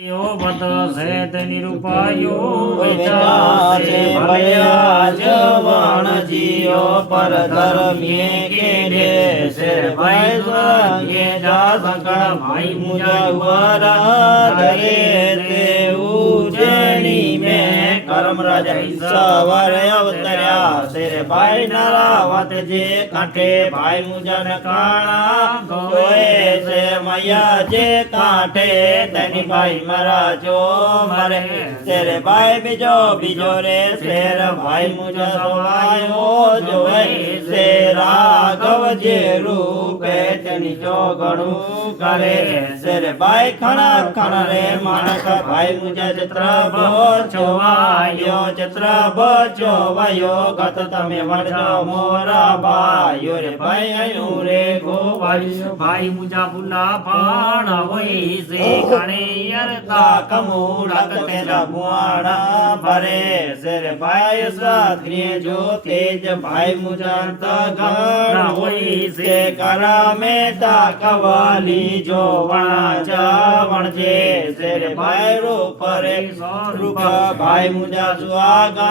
यो बत से निरूपायो विचासे भल्या जवान जियो पर धर्मीए के दे से भाई ये जा सकल भाई मुझा वरा धरे ते उजनी में कर्म राजा सवार अवतर्या से भाई नारावत जे कांठे भाई मुझा न काणा गोए से मैया जे कांठे तेनी भाई मरा जो मरे तेरे भाई बीजो बीजो रे शेर भाई मुझे सवायो जो से राघव जे रूपे तेनी जो गणु करे शेर भाई खना खना रे मानक भाई मुझे चित्र बोचवायो चित्र बोचवायो गत तमे वणजो मोरा भाई रे भाई आयु रे गोवायो भाई मुझा बुला पाण होई से गणे ता कमूड़क तेरा बुआड़ा भरे सिर भाई साथी जो तेज भाई मुझांत गण होई से करा में ता कवाली जो वणा जावण जे सिर भाई रूप रे रूप भाई मुझा सुआगा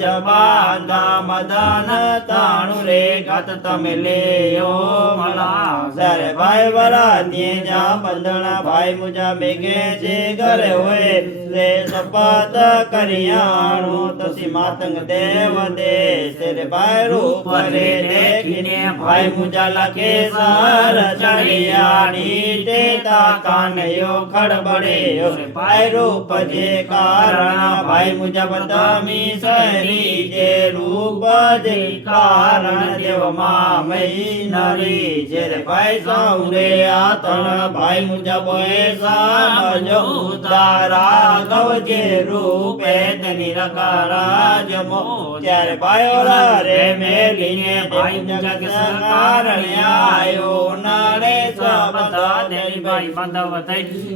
जबांदा मदन ताणु रे गत तमिले यो मला सिर भाई वरा दिए जा बंधना भाई मुझा मेगे जे करे होए ले सपात करियाणु तसी मातंग देव दे तेरे भाई रूप रे देखिने भाई मुझा लखे सार चढ़ियाणी देता कानयो खड़बड़े भाई रूप जे कारण भाई मुझा बदामी सरी जे रूप जे कारण देव मामई नरी जे भाई साउरे आतन भाई मुझा बोए सामजो राघव जे रूपे तनी राज मो त्यारे भायोला रे मेलीने भाई जग कारण आयो नारे सबता तेरी भाई बंधवत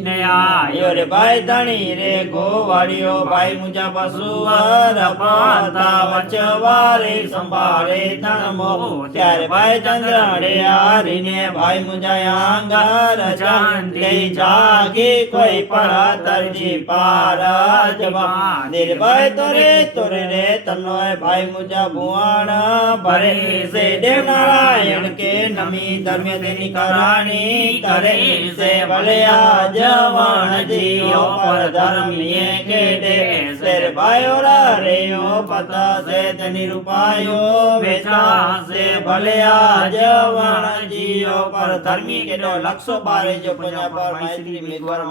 ने आयो रे भाई धनी रे गोवाड़ियो भाई मुझा पशुवर पाता वचवारे संभारे धन मो त्यारे भाई चंद्रड़े आरीने भाई मुझा आंगार चांदे जागे कोई पड़ा तरजी पारा जवान निर्भय तोरे तोरे रे तन्नोय भाई मुझा भुआना भरे से देव नारायण के नमी धर्म देनी करानी करे से भलिया जवान जियो पर धर्म ये के दे से भाइयों रे ओ पता से तनी रुपायो बेचा से भलिया जवान जियो पर धर्मी के दो 112 जो पुण्य पर मैत्री मेघवर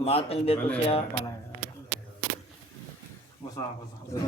मातंग दे तुसिया